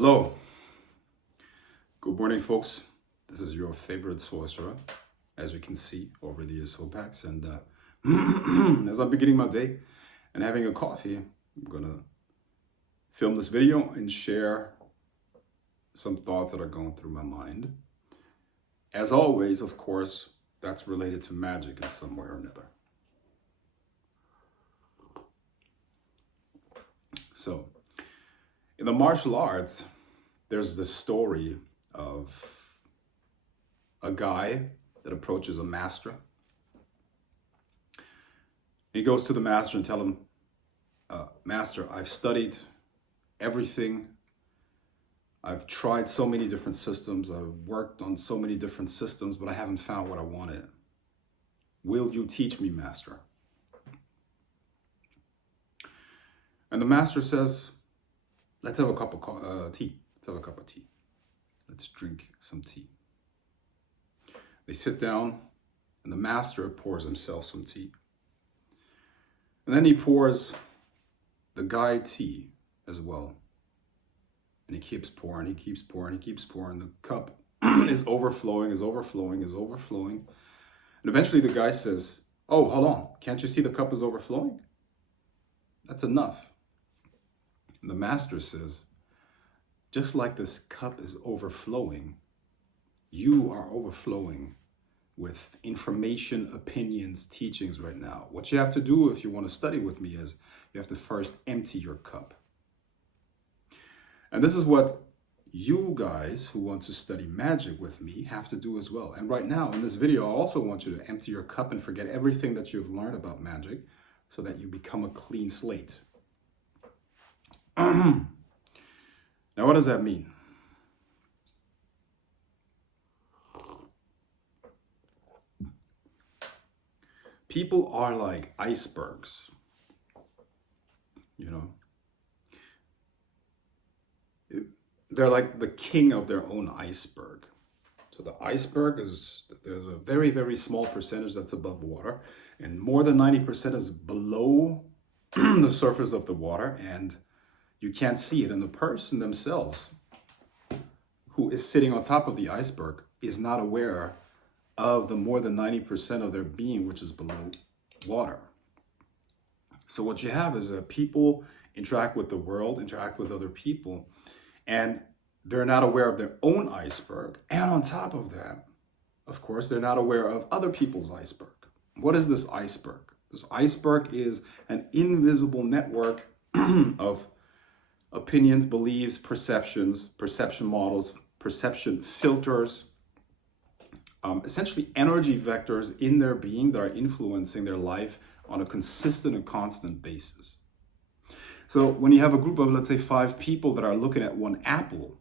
Hello, good morning, folks. This is your favorite sorcerer, as you can see over the soul packs. And as I'm beginning my day and having a coffee, I'm gonna film this video and share some thoughts that are going through my mind. As always, of course, that's related to magic in some way or another. So, in the martial arts, there's this story of a guy that approaches a master. He goes to the master and tells him, Master, I've studied everything. I've tried so many different systems. I've worked on so many different systems, but I haven't found what I wanted. Will you teach me, Master? And the master says, let's have a cup of tea. Let's have a cup of tea. Let's drink some tea. They sit down and the master pours himself some tea. And then he pours the guy tea as well. And he keeps pouring, he keeps pouring, he keeps pouring. The cup is overflowing, is overflowing, is overflowing. And eventually the guy says, oh, hold on. Can't you see the cup is overflowing? That's enough. And the master says, just like this cup is overflowing, you are overflowing with information, opinions, teachings right now. What you have to do if you want to study with me is you have to first empty your cup. And this is what you guys who want to study magic with me have to do as well. And right now in this video, I also want you to empty your cup and forget everything that you've learned about magic so that you become a clean slate. Now, what does that mean? People are like icebergs, you know. They're like the king of their own iceberg. So the iceberg there's a very, very small percentage that's above water, and more than 90% is below the surface of the water, and you can't see it. And the person themselves who is sitting on top of the iceberg is not aware of the more than 90% of their being, which is below water. So what you have is that people interact with the world, interact with other people, and they're not aware of their own iceberg. And on top of that, of course, they're not aware of other people's iceberg. What is this iceberg? This iceberg is an invisible network of opinions, beliefs, perceptions, perception models, perception filters, essentially energy vectors in their being that are influencing their life on a consistent and constant basis. So when you have a group of, let's say, 5 people that are looking at one apple,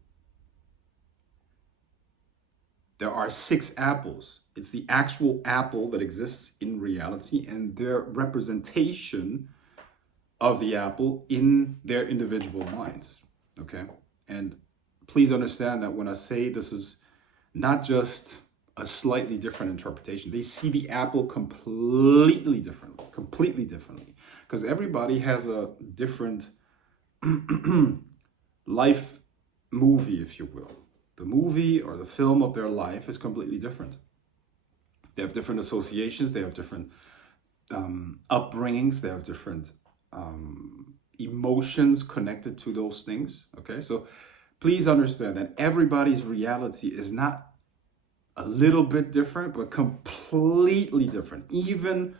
there are 6 apples. It's the actual apple that exists in reality and their representation of the apple in their individual minds, okay? And please understand that when I say this is not just a slightly different interpretation, they see the apple completely differently, because everybody has a different life movie, if you will. The movie or the film of their life is completely different. They have different associations, they have different upbringings, they have different emotions connected to those things, okay? So please understand that everybody's reality is not a little bit different, but completely different. Even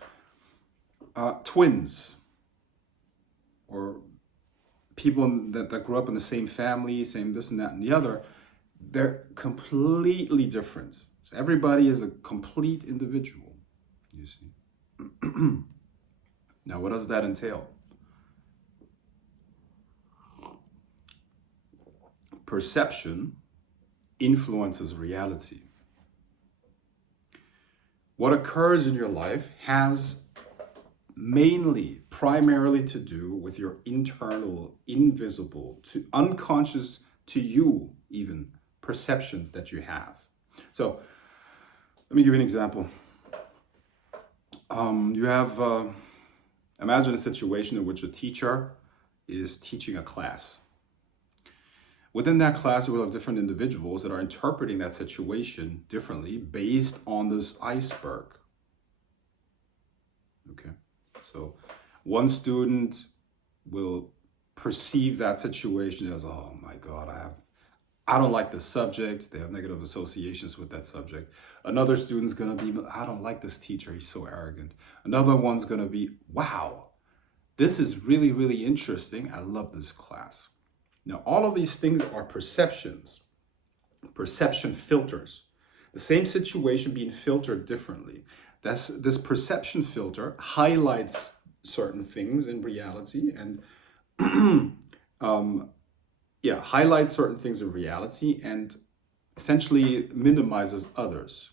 twins or people that grew up in the same family, same this and that and the other, they're completely different. So everybody is a complete individual, you see. Now, what does that entail? Perception influences reality. What occurs in your life has primarily to do with your internal, invisible, to unconscious to you even, perceptions that you have. So let me give you an example. You have, imagine a situation in which a teacher is teaching a class. Within that class, we will have different individuals that are interpreting that situation differently based on this iceberg. Okay, so one student will perceive that situation as, oh my God, I don't like this subject. They have negative associations with that subject. Another student's gonna be, I don't like this teacher, he's so arrogant. Another one's gonna be, wow, this is really, really interesting. I love this class. Now, all of these things are perceptions, perception filters. The same situation being filtered differently. This perception filter highlights certain things in reality and highlights certain things in reality and essentially minimizes others.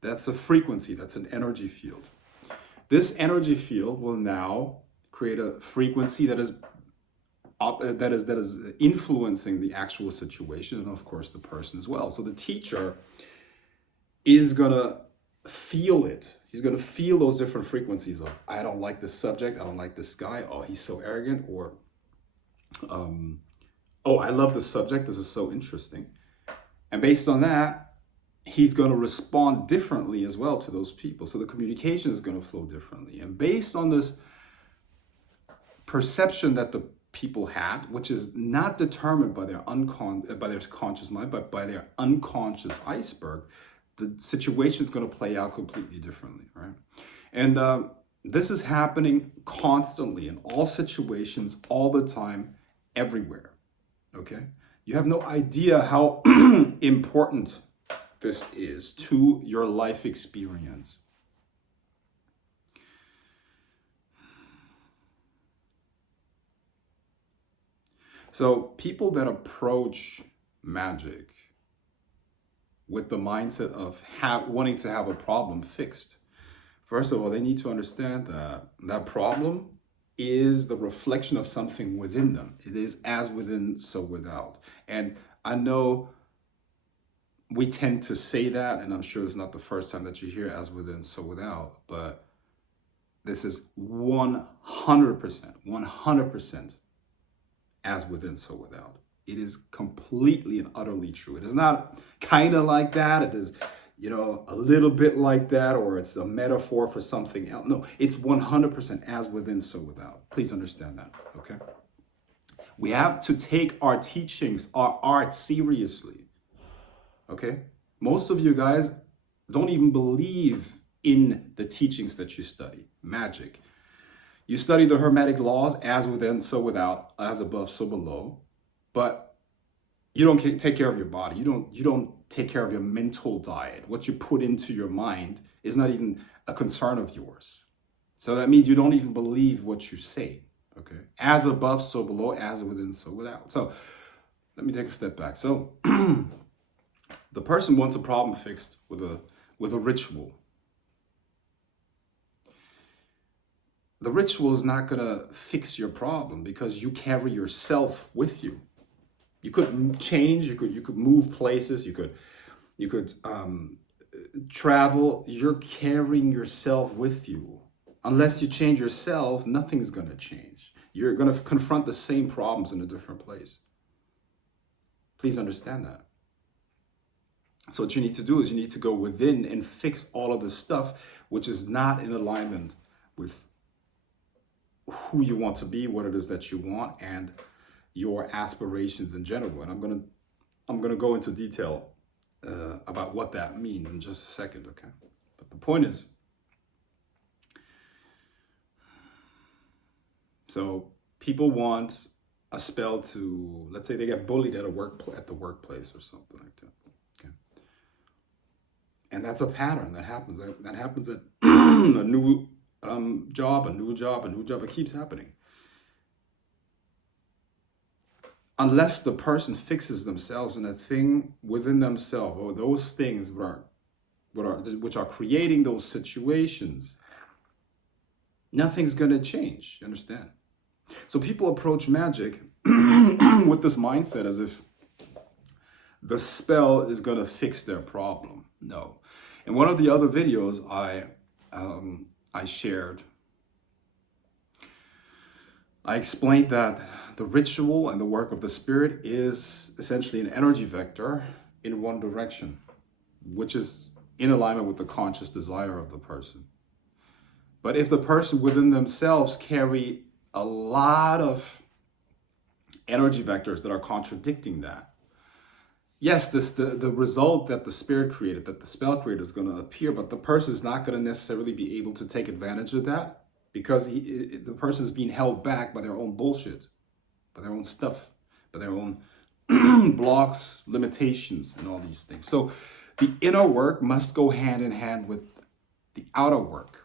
That's a frequency, that's an energy field. This energy field will now create a frequency that is influencing the actual situation and of course the person as well. So the teacher is gonna feel it. He's gonna feel those different frequencies of, I don't like this subject, I don't like this guy, oh, he's so arrogant, or oh, I love this subject, this is so interesting. And based on that, he's gonna respond differently as well to those people. So the communication is gonna flow differently. And based on this perception that the people had, which is not determined by their conscious mind, but by their unconscious iceberg, the situation is going to play out completely differently, right? And this is happening constantly in all situations, all the time, everywhere, okay? You have no idea how important this is to your life experience. So people that approach magic with the mindset of wanting to have a problem fixed, first of all, they need to understand that that problem is the reflection of something within them. It is as within, so without. And I know we tend to say that, and I'm sure it's not the first time that you hear as within, so without, but this is 100% as within, so without. It is completely and utterly true. It is not kind of like that. It is, a little bit like that, or it's a metaphor for something else. No, it's 100% as within, so without. Please understand that, okay? We have to take our teachings, our art seriously, okay? Most of you guys don't even believe in the teachings that you study, magic. You study the Hermetic laws, as within, so without, as above, so below, but you don't take care of your body. You don't take care of your mental diet. What you put into your mind is not even a concern of yours. So that means you don't even believe what you say, okay? As above, so below, as within, so without. So let me take a step back. So the person wants a problem fixed with a ritual. The ritual is not gonna fix your problem because you carry yourself with you. You could change, you could move places, you could travel. You're carrying yourself with you. Unless you change yourself, nothing's gonna change. You're gonna confront the same problems in a different place. Please understand that. So what you need to do is you need to go within and fix all of this stuff which is not in alignment with who you want to be, what it is that you want, and your aspirations in general. And I'm gonna go into detail about what that means in just a second, okay? But the point is, so people want a spell to, let's say they get bullied at the workplace or something like that, okay? And that's a pattern that happens. That happens at a new job. It keeps happening. Unless the person fixes themselves in a thing within themselves, or those things which are creating those situations, nothing's gonna change. You understand? So people approach magic with this mindset as if the spell is gonna fix their problem. No. In one of the other videos I shared, I explained that the ritual and the work of the spirit is essentially an energy vector in one direction, which is in alignment with the conscious desire of the person. But if the person within themselves carry a lot of energy vectors that are contradicting that, yes, the result that the spirit created, that the spell created, is going to appear, but the person is not going to necessarily be able to take advantage of that because the person is being held back by their own bullshit, by their own stuff, by their own blocks, limitations, and all these things. So the inner work must go hand in hand with the outer work.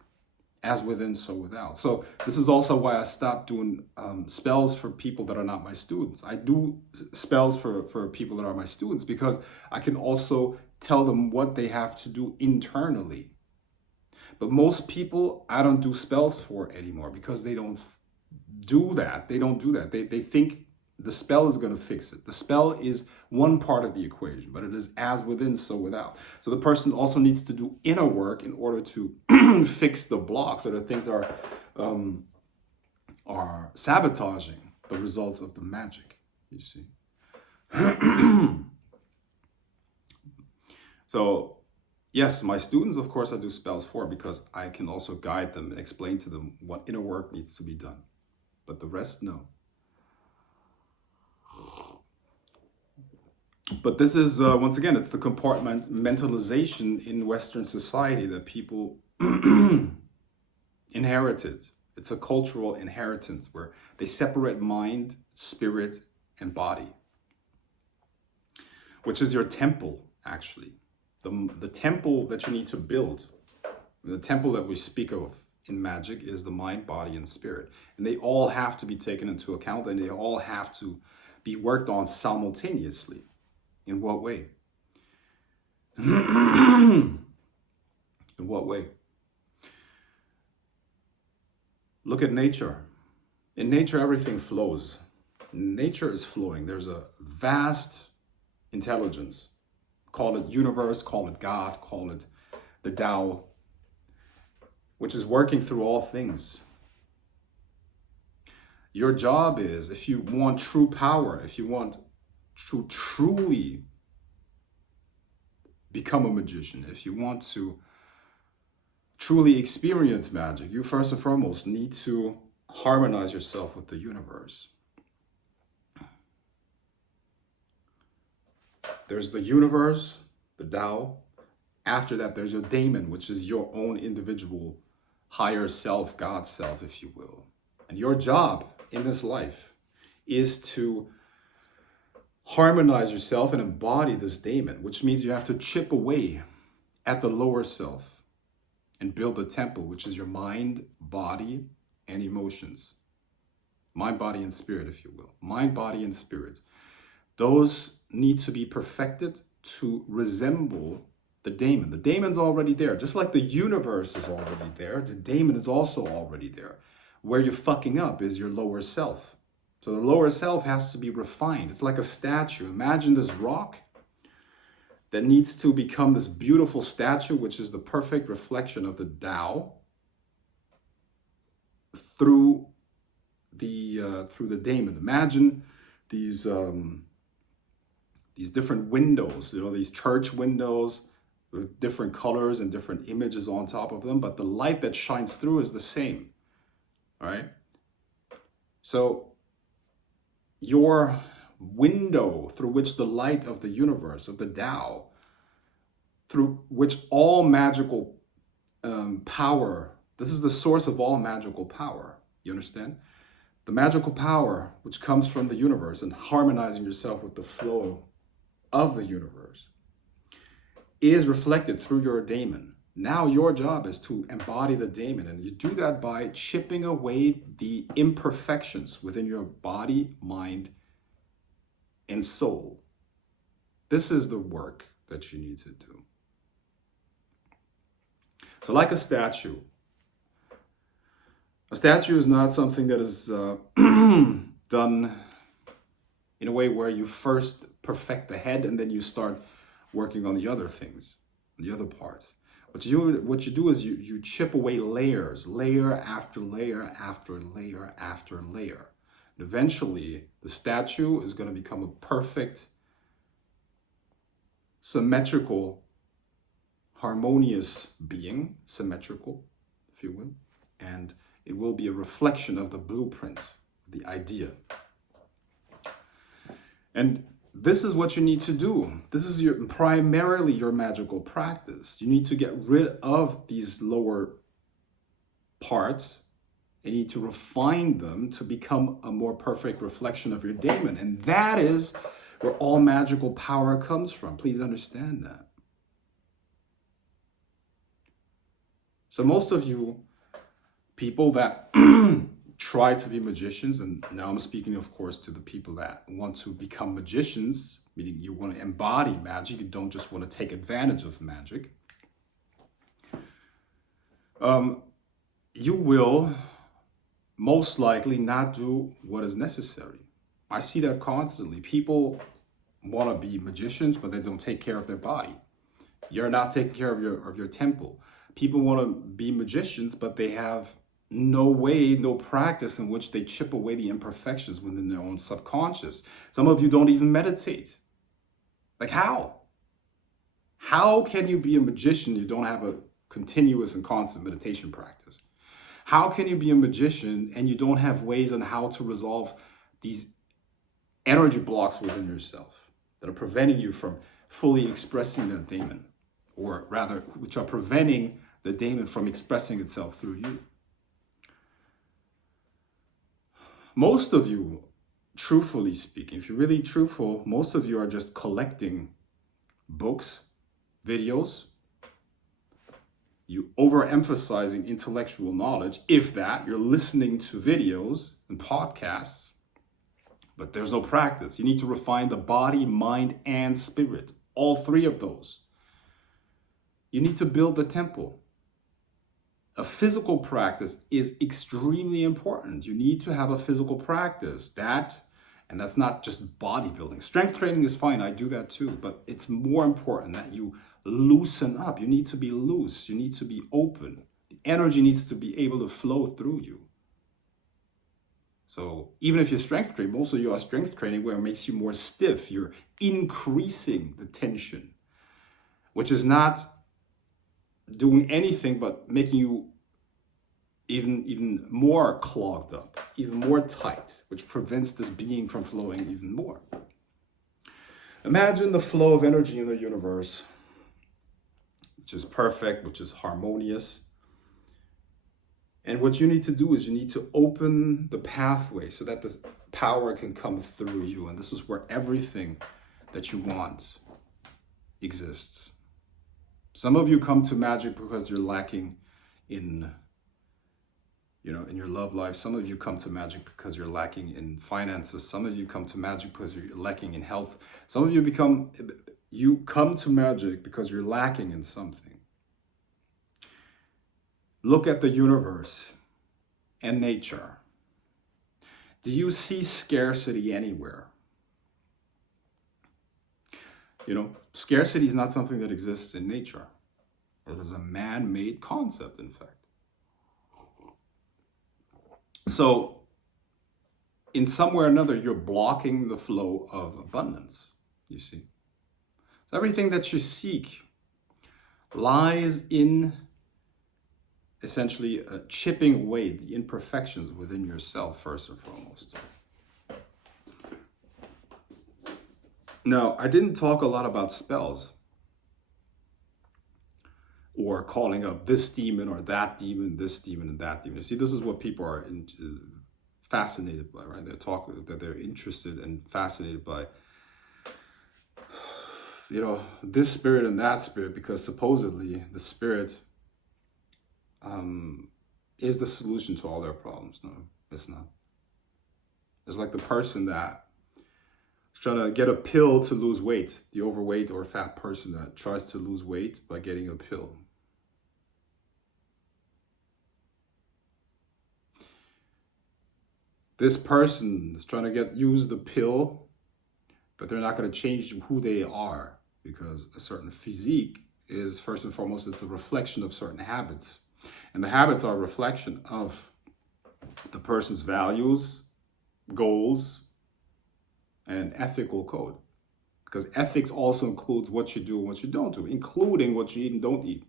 As within, so without. So this is also why I stopped doing spells for people that are not my students. I do spells for people that are my students because I can also tell them what they have to do internally. But most people I don't do spells for anymore because they don't do that. They don't do that. They think the spell is going to fix it. The spell is one part of the equation, but it is as within, so without. So the person also needs to do inner work in order to fix the blocks or the things that are sabotaging the results of the magic, you see. So yes, my students, of course, I do spells for because I can also guide them and explain to them what inner work needs to be done. But the rest, no. But this is, once again, it's the compartmentalization in Western society that people inherited. It's a cultural inheritance where they separate mind, spirit, and body, which is your temple, actually. The temple that you need to build, the temple that we speak of in magic is the mind, body, and spirit. And they all have to be taken into account, and they all have to be worked on simultaneously. In what way? In what way? Look at nature. In nature, everything flows. Nature is flowing. There's a vast intelligence. Call it universe, call it God, call it the Tao, which is working through all things. Your job is, if you want true power, if you want to truly become a magician, if you want to truly experience magic, you first and foremost need to harmonize yourself with the universe. There's the universe, the Tao. After that, there's your daemon, which is your own individual higher self, God self, if you will. And your job in this life is to harmonize yourself and embody this daemon, which means you have to chip away at the lower self and build a temple, which is your mind, body, and emotions. Mind, body, and spirit, if you will. Mind, body, and spirit. Those need to be perfected to resemble the daemon. The daemon's already there. Just like the universe is already there, the daemon is also already there. Where you're fucking up is your lower self. So the lower self has to be refined. It's like a statue. Imagine this rock that needs to become this beautiful statue, which is the perfect reflection of the Tao through the daemon. Imagine these different windows, these church windows with different colors and different images on top of them, but the light that shines through is the same, all right? So your window through which the light of the universe, of the Tao, through which all magical power, this is the source of all magical power, you understand? The magical power which comes from the universe and harmonizing yourself with the flow of the universe is reflected through your daemon. Now your job is to embody the daemon, and you do that by chipping away the imperfections within your body, mind, and soul. This is the work that you need to do. So like a statue is not something that is done in a way where you first perfect the head and then you start working on the other things, the other parts. What you do is you chip away layers, layer after layer after layer after layer. And eventually, the statue is going to become a perfect, symmetrical, harmonious being, symmetrical, if you will, and it will be a reflection of the blueprint, the idea. And this is what you need to do. This is primarily your magical practice. You need to get rid of these lower parts. You need to refine them to become a more perfect reflection of your daemon. And that is where all magical power comes from. Please understand that. So most of you people that try to be magicians, and now I'm speaking, of course, to the people that want to become magicians, meaning you want to embody magic, you don't just want to take advantage of magic. You will most likely not do what is necessary. I see that constantly. People want to be magicians, but they don't take care of their body. You're not taking care of your temple. People want to be magicians, but they have no way, no practice in which they chip away the imperfections within their own subconscious. Some of you don't even meditate. Like how? How can you be a magician if you don't have a continuous and constant meditation practice? How can you be a magician and you don't have ways on how to resolve these energy blocks within yourself that are preventing you from fully expressing that daemon, or rather, which are preventing the daemon from expressing itself through you? Most of you, truthfully speaking, if you're really truthful, most of you are just collecting books, videos, you overemphasizing intellectual knowledge. If that, you're listening to videos and podcasts, but there's no practice. You need to refine the body, mind, and spirit, all three of those. You need to build the temple. A physical practice is extremely important. You need to have a physical practice. And that's not just bodybuilding. Strength training is fine, I do that too, but it's more important that you loosen up. You need to be loose. You need to be open. The energy needs to be able to flow through you. So even if you're strength training, most of you are strength training where it makes you more stiff. You're increasing the tension, which is not doing anything but making you even more clogged up, even more tight, which prevents this being from flowing even more. Imagine the flow of energy in the universe, which is perfect, which is harmonious. And what you need to do is you need to open the pathway so that this power can come through you. And this is where everything that you want exists. Some of you come to magic because you're lacking in your love life. Some of you come to magic because you're lacking in finances. Some of you come to magic because you're lacking in health. Some of you come to magic because you're lacking in something. Look at the universe and nature. Do you see scarcity anywhere? Scarcity is not something that exists in nature. It is a man-made concept, in fact. So, in some way or another, you're blocking the flow of abundance, you see. So everything that you seek lies in essentially chipping away the imperfections within yourself, first and foremost. Now, I didn't talk a lot about spells or calling up this demon or that demon, this demon and that demon. You see, this is what people are fascinated by, right? They're interested and fascinated by, this spirit and that spirit, because supposedly the spirit is the solution to all their problems. No, it's not. It's like the person that trying to get a pill to lose weight, the overweight or fat person that tries to lose weight by getting a pill. This person is trying to use the pill, but they're not going to change who they are because a certain physique is, first and foremost, it's a reflection of certain habits. And the habits are a reflection of the person's values, goals, and ethical code. Because ethics also includes what you do and what you don't do, including what you eat and don't eat.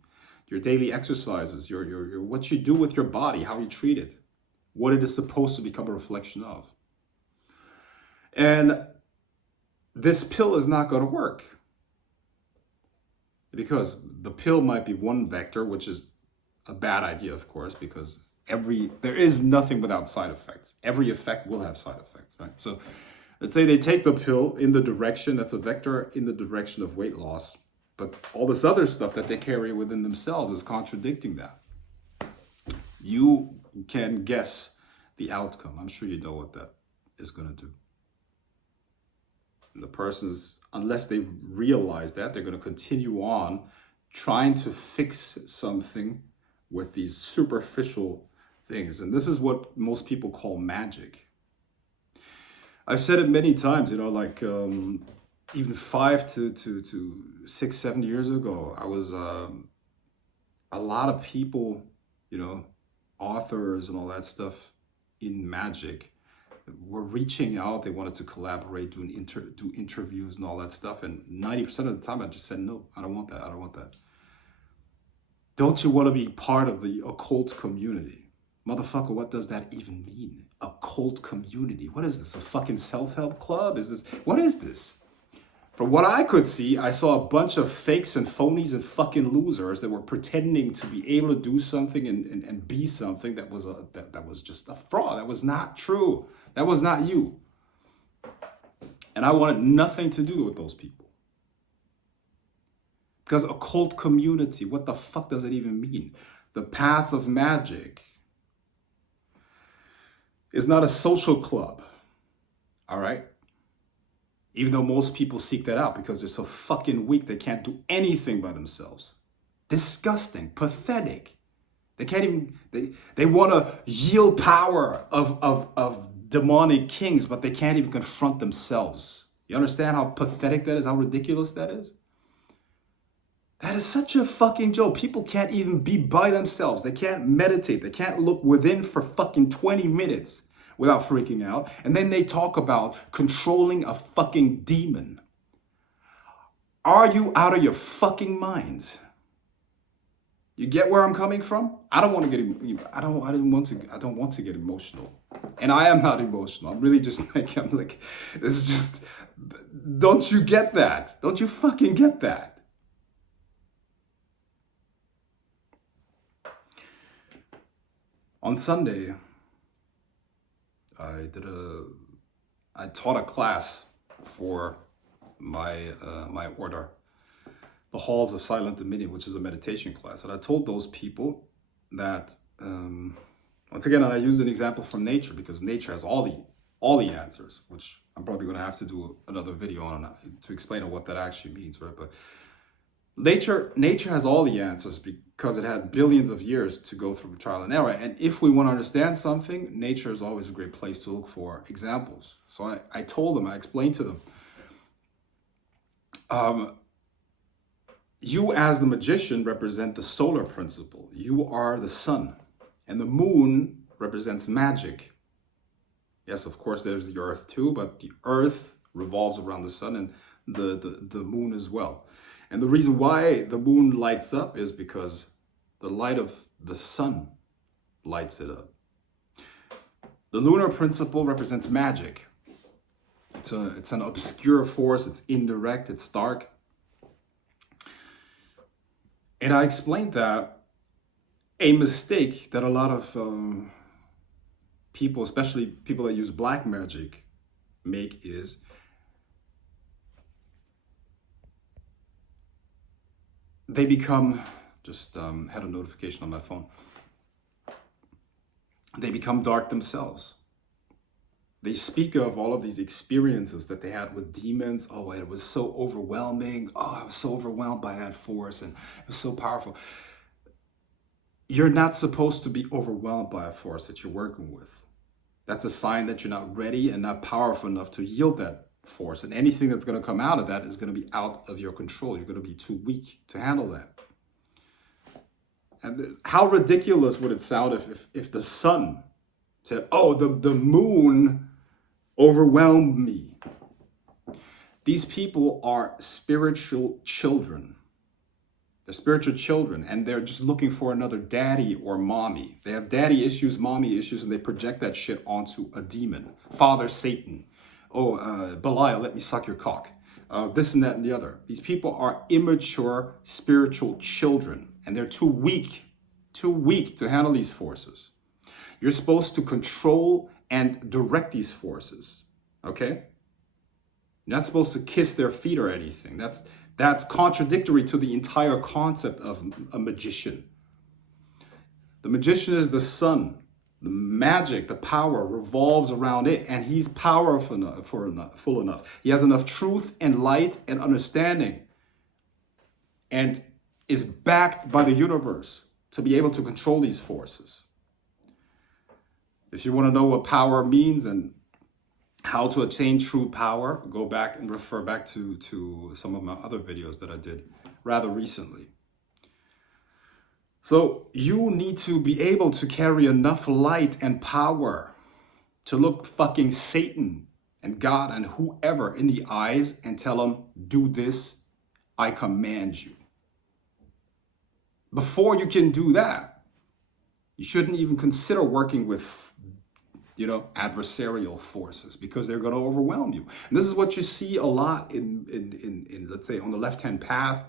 Your daily exercises, your what you do with your body, how you treat it, what it is supposed to become a reflection of. And this pill is not going to work. Because the pill might be one vector, which is a bad idea, of course, because there is nothing without side effects. Every effect will have side effects, right? So let's say they take the pill in the direction, that's a vector in the direction of weight loss, but all this other stuff that they carry within themselves is contradicting that. You can guess the outcome. I'm sure you know what that is going to do. And the person's, unless they realize that, they're going to continue on trying to fix something with these superficial things. And this is what most people call magic. I've said it many times, like even 5 to 6, 7 years ago, I was a lot of people, authors and all that stuff in magic were reaching out. They wanted to collaborate, do interviews and all that stuff. And 90% of the time I just said, no, I don't want that. I don't want that. Don't you want to be part of the occult community? Motherfucker, what does that even mean? Occult community. What is this? A fucking self-help club? What is this? From what I could see, I saw a bunch of fakes and phonies and fucking losers that were pretending to be able to do something and be something that was just a fraud. That was not true. That was not you. And I wanted nothing to do with those people. Because occult community, what the fuck does it even mean? The path of magic is not a social club, all right? Even though most people seek that out because they're so fucking weak, they can't do anything by themselves. Disgusting, pathetic. They can't even, they want to yield power of demonic kings, but they can't even confront themselves. You understand how pathetic that is, how ridiculous that is? That is such a fucking joke. People can't even be by themselves. They can't meditate. They can't look within for fucking 20 minutes without freaking out. And then they talk about controlling a fucking demon. Are you out of your fucking minds? You get where I'm coming from? I don't want to get emotional. And I am not emotional. I'm really just like, this is just, don't you get that? Don't you fucking get that? On Sunday, I taught a class for my order, the Halls of Silent Dominion, which is a meditation class. And I told those people that, once again, I used an example from nature because nature has all the answers, which I'm probably going to have to do another video on to explain what that actually means, right? But nature has all the answers because it had billions of years to go through trial and error. And if we want to understand something, nature is always a great place to look for examples. So I told them, I explained to them, you as the magician represent the solar principle. You are the sun. And the moon represents magic. Yes, of course, there's the earth too, but the earth revolves around the sun and the moon as well. And the reason why the moon lights up is because the light of the sun lights it up. The lunar principle represents magic. It's an obscure force, it's indirect, it's dark. And I explained that a mistake that a lot of people, especially people that use black magic, make is they become, just had a notification on my phone, they become dark themselves. They speak of all of these experiences that they had with demons. Oh, it was so overwhelming. Oh, I was so overwhelmed by that force and it was so powerful. You're not supposed to be overwhelmed by a force that you're working with. That's a sign that you're not ready and not powerful enough to yield that force. And anything that's going to come out of that is going to be out of your control. You're going to be too weak to handle that. And how ridiculous would it sound if the sun said, oh, the moon overwhelmed me. These people are spiritual children. They're spiritual children, and they're just looking for another daddy or mommy. They have daddy issues, mommy issues, and they project that shit onto a demon. Father Satan. Oh, Belial, let me suck your cock. This and that and the other. These people are immature spiritual children, and they're too weak to handle these forces. You're supposed to control and direct these forces, okay? You're not supposed to kiss their feet or anything. That's contradictory to the entire concept of a magician. The magician is the sun. The magic, the power revolves around it, and he's powerful enough, full enough. He has enough truth and light and understanding, and is backed by the universe to be able to control these forces. If you want to know what power means and how to attain true power, go back and refer back to some of my other videos that I did rather recently. So you need to be able to carry enough light and power to look fucking Satan and God and whoever in the eyes and tell them, do this, I command you. Before you can do that, you shouldn't even consider working with adversarial forces, because they're going to overwhelm you. And this is what you see a lot in let's say, on the left-hand path,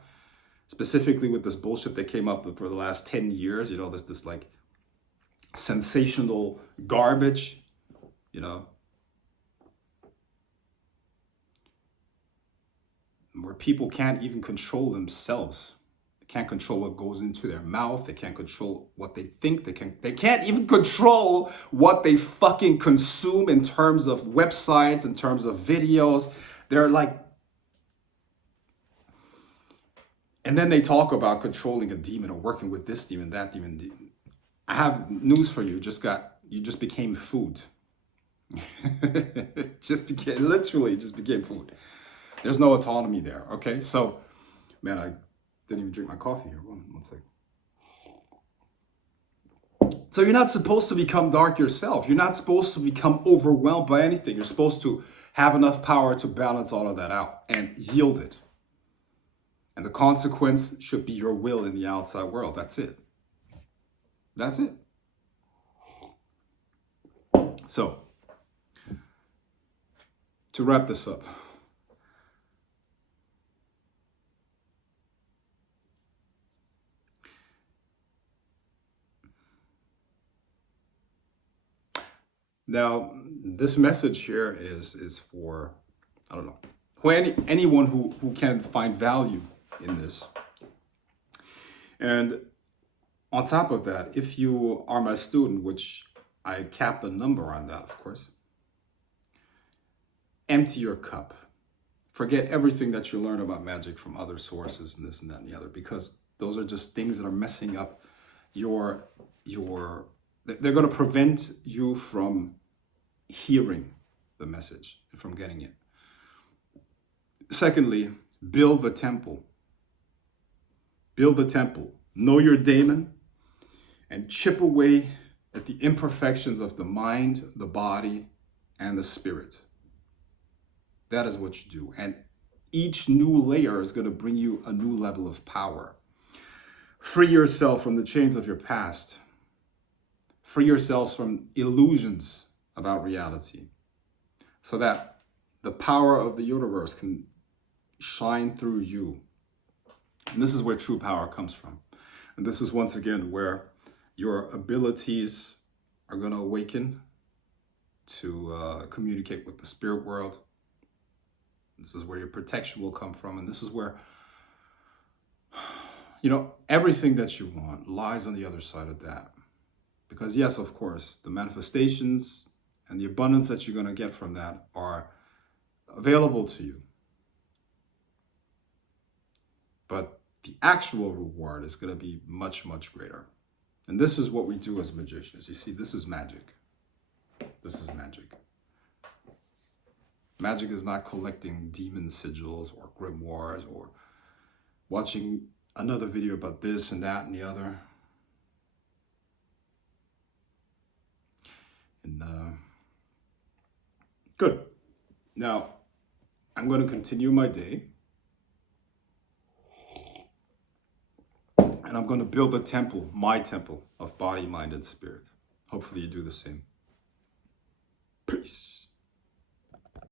specifically with this bullshit that came up for the last 10 years, this like sensational garbage, where people can't even control themselves. Can't control what goes into their mouth. They can't control what they think. They can't even control what they fucking consume in terms of websites, in terms of videos. They're like, and then they talk about controlling a demon or working with this demon, that demon. I have news for you. You just became food. Literally just became food. There's no autonomy there. Okay, so man, I didn't even drink my coffee here. One second. So you're not supposed to become dark yourself. You're not supposed to become overwhelmed by anything. You're supposed to have enough power to balance all of that out and yield it. And the consequence should be your will in the outside world. That's it. That's it. So, to wrap this up, now, this message here is for, I don't know, anyone who can find value in this. And on top of that, if you are my student, which I cap the number on that, of course, empty your cup. Forget everything that you learn about magic from other sources and this and that and the other, because those are just things that are messing up they're going to prevent you from hearing the message and from getting it. Secondly, build the temple. Build the temple. Know your daemon and chip away at the imperfections of the mind, the body, and the spirit. That is what you do. And each new layer is going to bring you a new level of power. Free yourself from the chains of your past. Free yourselves from illusions about reality, so that the power of the universe can shine through you. And this is where true power comes from. And this is once again where your abilities are going to awaken to communicate with the spirit world. This is where your protection will come from. And this is where, everything that you want lies on the other side of that. Because yes, of course, the manifestations and the abundance that you're going to get from that are available to you. But the actual reward is going to be much, much greater. And this is what we do as magicians. You see, this is magic. This is magic. Magic is not collecting demon sigils or grimoires or watching another video about this and that and the other. And good. Now, I'm going to continue my day. And I'm going to build a temple, my temple of body, mind, and spirit. Hopefully you do the same. Peace.